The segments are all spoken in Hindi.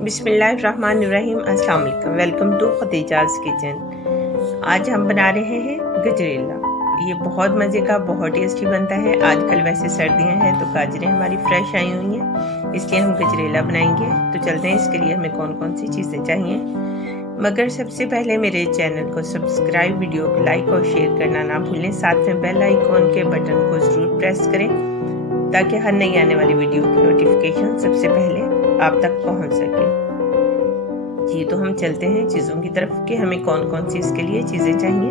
बिस्मिल्लाहिर्रहमानिर्रहीम। अस्सलाम वालेकुम। Welcome to Khadija's kitchen. आज हम बना रहे हैं गजरेला। ये बहुत मज़े का, बहुत टेस्टी बनता है। आजकल वैसे सर्दियां हैं तो गाजरें हमारी फ्रेश आई हुई हैं, इसलिए हम गजरेला बनाएंगे। तो चलते हैं, इसके लिए हमें कौन कौन सी चीज़ें चाहिए। मगर सबसे पहले मेरे चैनल को सब्सक्राइब, वीडियो को लाइक और शेयर करना ना भूलें। साथ में बेल आइकॉन के बटन को ज़रूर प्रेस करें ताकि हर नई आने वाली वीडियो की नोटिफिकेशन सबसे पहले आप तक पहुंच सके। जी तो हम चलते हैं चीज़ों की तरफ कि हमें कौन कौन सी इसके लिए चीज़ें चाहिए।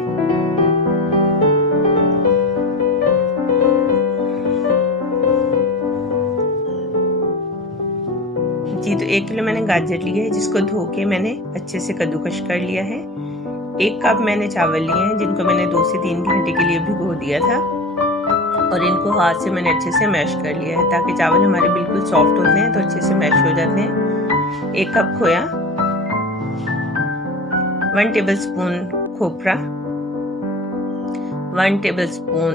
जी तो 1 किलो मैंने गाजर लिया है, जिसको धो के मैंने अच्छे से कद्दूकश कर लिया है। 1 कप मैंने चावल लिए हैं, जिनको मैंने 2 से 3 घंटे के लिए भिगो दिया था और इनको हाथ से मैंने अच्छे से मैश कर लिया है ताकि चावल हमारे बिल्कुल सॉफ्ट होते हैं तो अच्छे से मैश हो जाते हैं। 1 कप खोया, 1 टेबलस्पून खोपरा, 1 टेबलस्पून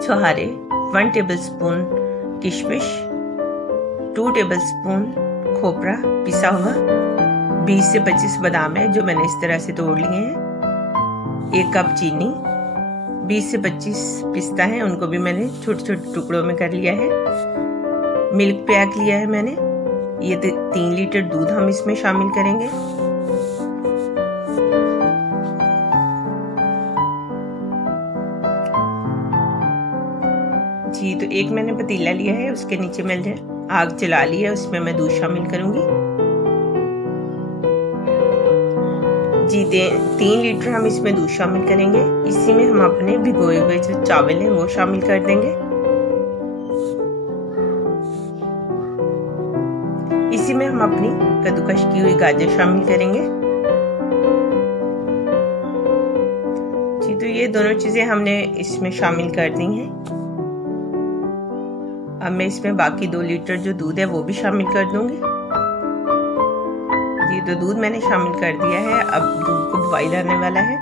छोहारे, 1 टेबलस्पून किशमिश, 2 टेबलस्पून खोपरा पिसा हुआ, 20 से 25 बादाम है जो मैंने इस तरह से तोड़ लिए हैं, 1 कप चीनी, 20 से 25 पिस्ता है, उनको भी मैंने छोटे छोटे टुकड़ों में कर लिया है। मिल्क पैक लिया है मैंने। ये 3 लीटर दूध हम इसमें शामिल करेंगे। जी तो एक मैंने पतीला लिया है, उसके नीचे मैंने आग जला ली है, उसमें मैं दूध शामिल करूंगी। जी 3 लीटर हम इसमें दूध शामिल करेंगे। इसी में हम अपने भिगोए हुए जो चावल हैं वो शामिल कर देंगे। इसी में हम अपनी कद्दूकश की हुई गाजर शामिल करेंगे। जी तो ये दोनों चीजें हमने इसमें शामिल कर दी हैं। अब मैं इसमें बाकी 2 लीटर जो दूध है वो भी शामिल कर दूंगी। जी तो दूध मैंने शामिल कर दिया है। अब दूध को बॉईल आने वाला है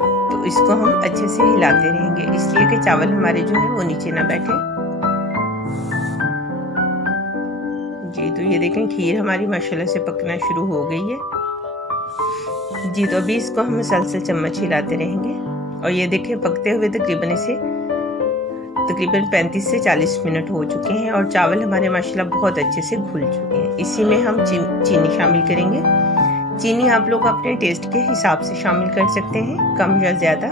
तो इसको हम अच्छे से हिलाते रहेंगे, इसलिए कि चावल हमारे जो है वो नीचे ना बैठे। जी तो ये देखें, खीर हमारी माशाल्लाह से पकना शुरू हो गई है। जी तो अभी इसको हम मुसलसल चम्मच हिलाते रहेंगे और ये देखें पकते हुए तकरीबन 35 से 40 मिनट हो चुके हैं और चावल हमारे माशाल्लाह बहुत अच्छे से घुल चुके हैं। इसी में हम चीनी शामिल करेंगे। चीनी आप लोग अपने टेस्ट के हिसाब से शामिल कर सकते हैं, कम या ज़्यादा।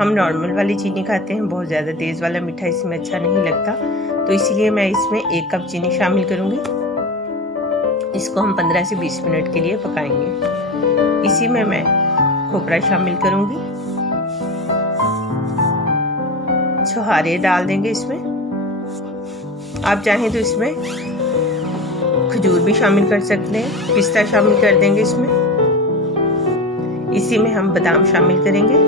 हम नॉर्मल वाली चीनी खाते हैं, बहुत ज़्यादा तेज़ वाला मीठा इसमें अच्छा नहीं लगता, तो इसीलिए मैं इसमें 1 कप चीनी शामिल करूँगी। इसको हम 15 से 20 मिनट के लिए पकाएंगे। इसी में मैं खोपरा शामिल करूँगी, छोहारे डाल देंगे इसमें। आप चाहें तो इसमें खजूर भी शामिल कर सकते हैं, पिस्ता शामिल कर देंगे इसमें। इसी में हम बादाम शामिल करेंगे।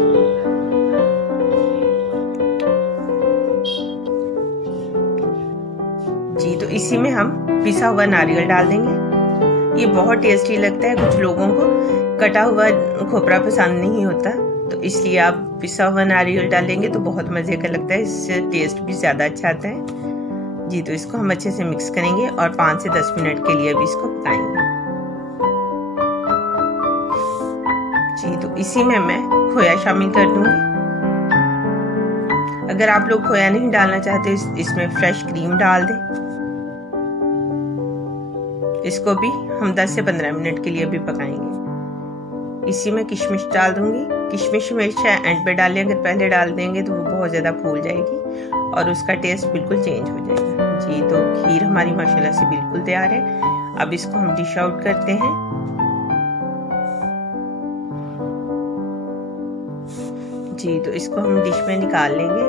जी तो इसी में हम पिसा हुआ नारियल डाल देंगे। ये बहुत टेस्टी लगता है। कुछ लोगों को कटा हुआ खोपरा पसंद नहीं होता, तो इसलिए आप पिसा हुआ नारियल डालेंगे तो बहुत मज़े का लगता है, इससे टेस्ट भी ज़्यादा अच्छा आता है। जी तो इसको हम अच्छे से मिक्स करेंगे और 5 से 10 मिनट के लिए भी इसको पकाएंगे। जी तो इसी में मैं खोया शामिल कर दूंगी। अगर आप लोग खोया नहीं डालना चाहते इसमें फ्रेश क्रीम डाल दें। इसको भी हम 10 से 15 मिनट के लिए भी पकाएंगे। इसी में किशमिश डाल दूंगी। किशमिश हमेशा एंड पे डालें, अगर पहले डाल देंगे तो वो बहुत ज़्यादा फूल जाएगी और उसका टेस्ट बिल्कुल चेंज हो जाएगा। जी तो खीर हमारी माशाल्लाह से बिल्कुल तैयार है। अब इसको हम डिश आउट करते हैं। जी तो इसको हम डिश में निकाल लेंगे।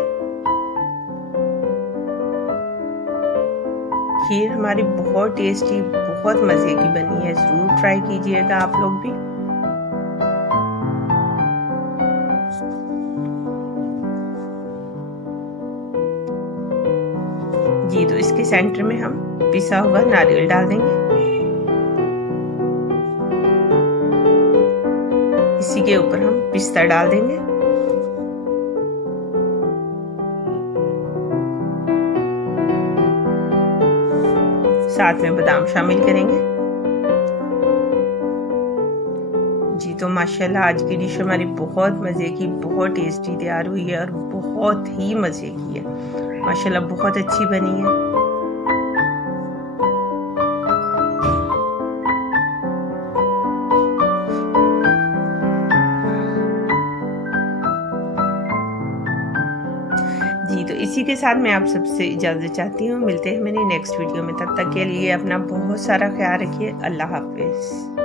खीर हमारी बहुत टेस्टी, बहुत मज़े की बनी है, ज़रूर ट्राई कीजिएगा आप लोग भी। जी तो इसके सेंटर में हम पिसा हुआ नारियल डाल देंगे। इसी के ऊपर हम पिस्ता डाल देंगे। साथ में बादाम शामिल करेंगे। जी तो माशाल्लाह आज की डिश हमारी बहुत मज़े की, बहुत टेस्टी तैयार हुई है और बहुत ही मज़े की है। माशाल्लाह बहुत अच्छी बनी है। जी तो इसी के साथ मैं आप सबसे इजाज़त चाहती हूँ। मिलते हैं मेरी नेक्स्ट वीडियो में, तब तक के लिए अपना बहुत सारा ख्याल रखिए। अल्लाह हाफिज़।